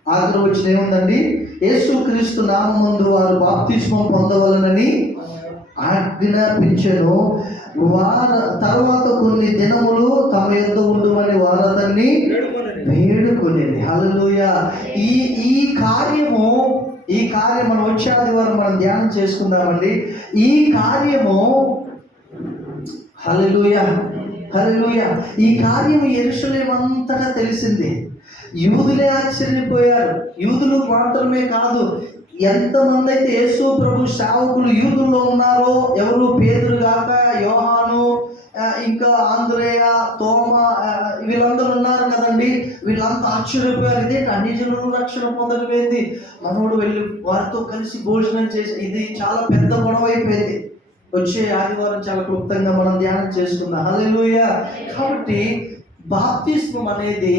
ఆఖరి వచ్చిన ఏముందండి, యేసుక్రీస్తు నామమందు వారు బాప్తిస్మం పొందవలనని ఆజ్ఞాపించెను. తర్వాత కొన్ని దినములు తమ యొద్ద ఉండమని వారు అతన్ని వేడుకొనేది. హల్లెలూయా. ఈ కార్యము మనం వచ్చే ఆదివారం మనం ధ్యానం చేసుకుందామండి. ఈ కార్యము హల్లెలూయా, హల్లెలూయా. ఈ కార్యము యెరూషలేము అంతటా తెలిసింది. యూదులే ఆశ్చర్యపోయారు. యూదులు మాత్రమే కాదు, ఎంతమంది అయితే యేసు ప్రభు సేవకులు యూదుల్లో ఉన్నారో, ఎవరు పేతురు గాక యోహాను, ఇంకా ఆంద్రేయ, తోమ, వీళ్ళందరూ ఉన్నారు కదండి. వీళ్ళంతా ఆశ్చర్యపోయారు, ఇదే అన్ని జనులు రక్షణ పొందడం ఏంది, మనోడు వెళ్ళి వారితో కలిసి భోజనం చేసి, ఇది చాలా పెద్ద గొడవ అయిపోయింది. వచ్చే ఆదివారం చాలా క్లుప్తంగా మనం ధ్యానం చేసుకుందాం. హల్లెలూయా. కాబట్టి బాప్తిస్మం అనేది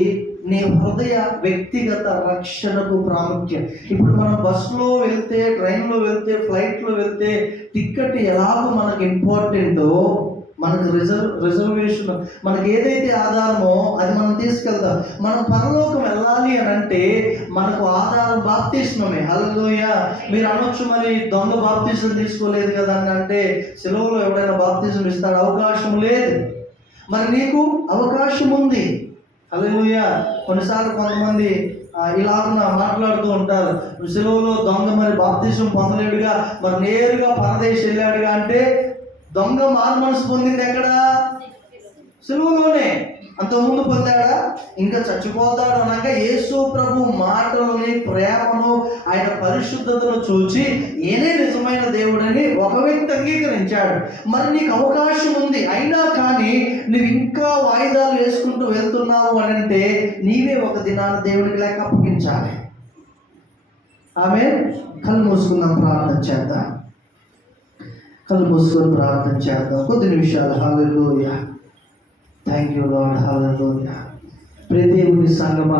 నీ హృదయ వ్యక్తిగత రక్షణకు ప్రాముఖ్యం. ఇప్పుడు మనం బస్సులో వెళ్తే, ట్రైన్లో వెళ్తే, ఫ్లైట్లో వెళ్తే టికెట్ ఎలాగో మనకు ఇంపార్టెంటో, మనకు రిజర్వేషన్, మనకు ఏదైతే ఆధారమో అది మనం తీసుకెళ్తాం. మనం పరలోకం వెళ్ళాలి అని అంటే మనకు ఆధారం బాప్తిస్మమే. హల్లెలూయా. మీరు అనొచ్చు, మరి దొంగ బాప్తిజం తీసుకోలేదు కదా అని అంటే, సిలువలో ఎవడైనా బాప్తిజం ఇస్తాడు? అవకాశం లేదు. మరి నీకు అవకాశం ఉంది. హల్లెలూయా. కొన్నిసార్లు కొంతమంది ఇలాగున మాట్లాడుతూ ఉంటారు, సిలువలో దొంగ మరి బాప్తిజం పొందలేడుగా, మరి నేరుగా పరదేశం వెళ్ళాడుగా అంటే, దొంగ మారు మనసు పొందింది ఎక్కడ? సిలువలోనే. అంతకుముందు పొందాడా? ఇంకా చచ్చిపోతాడు అనగా యేసు ప్రభు మాటలని, ప్రేమను, ఆయన పరిశుద్ధతను చూచి ఏనే నిజమైన దేవుడని ఒక వ్యక్తి అంగీకరించాడు. మరి నీకు అవకాశం ఉంది, అయినా కానీ నువ్వు ఇంకా వాయిదాలు వేసుకుంటూ వెళ్తున్నావు అని అంటే, నీవే ఒక దినాన దేవుడికి లెక్క అప్పగించాలి. ఆమె కళ్ళు మూసుకుందాం, ప్రార్థన చేద్దాం. కళ్ళు మూసుకొని ప్రార్థన చేద్దాం కొద్ది నిమిషాలు. Hallelujah. Thank you lord. Hallelujah. ప్రియ దేవుని సంగమా,